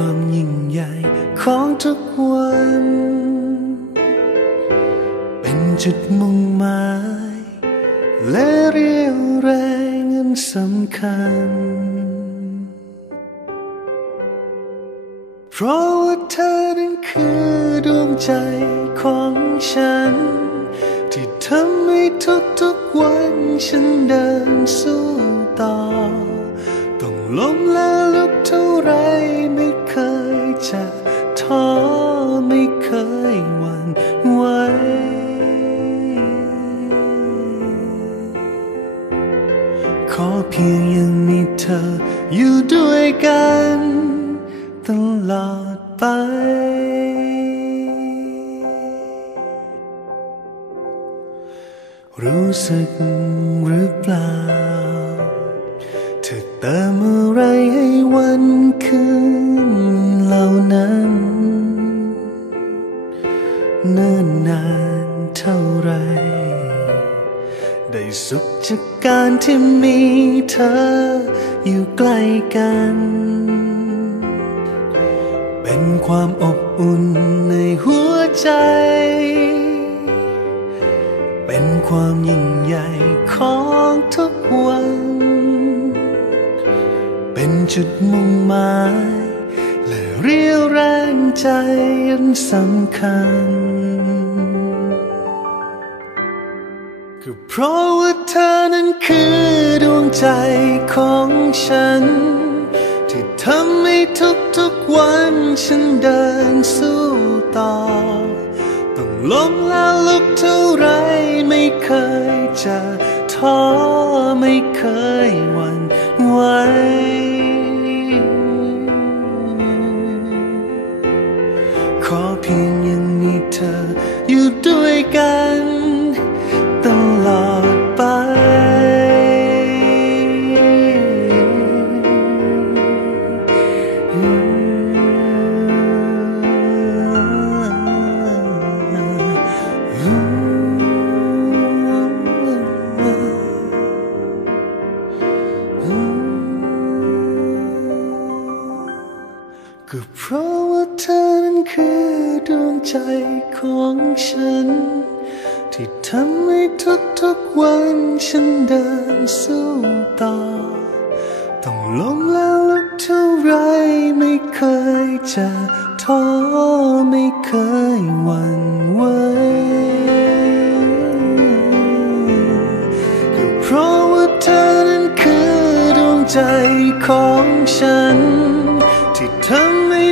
ความยิ่งใหญ่ของทุกวัน เป็นจุดมุ่งหมาย และเรียวแรงอันสำคัญ เพราะว่าเธอนั้นคือดวงใจของฉัน ที่ทำให้ทุกๆวันฉันเดินสู้ต่อ ต้องล้มและลุกเท่าไร จะท้อไม่เคยหวั่นไหวขอเพียงยังมีเธออยู่ด้วยกันตลอดไป รู้สึกหรือเปล่า เธอเติมอะไรให้วันคืน นั้น เนิ่นนานเท่าไร ได้สุขจากการที่มีเธออยู่ใกล้กัน เป็นความอบอุ่นในหัวใจ เป็นความยิ่งใหญ่ของทุกวัน เป็นจุดมุ่งหมาย เรียวแรงใจอันสำคัญ ก็เพราะว่าเธอนั้นคือดวงใจของฉัน ที่ทำให้ทุกๆวันฉันเดินสู้ต่อ ต้องล้มแล้วลุกเท่าไรไม่เคยจะท้อไม่เคยวั่น คือดวงใจของฉัน ที่ทำให้ทุกๆวันฉันเดินสู้ต่อ ต้องล้มแล้วลุกเท่าไรไม่เคยจะท้อไม่เคยหวั่นไหวก็เพราะว่าเธอนั้นคือดวงใจของฉัน ที่ทำ ให้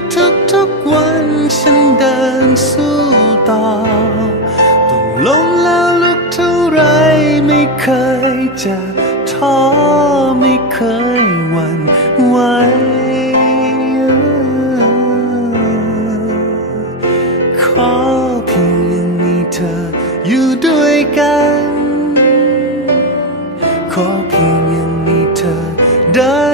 ทุกๆวันฉันเดินสู้ต่อ ต้องล้มแล้วลุกเท่าไรไม่เคยจะท้อไม่เคยหวั่นไหวขอเพียงมีเธออยู่ด้วยกัน ขอเพียงยังมีเธอเดิน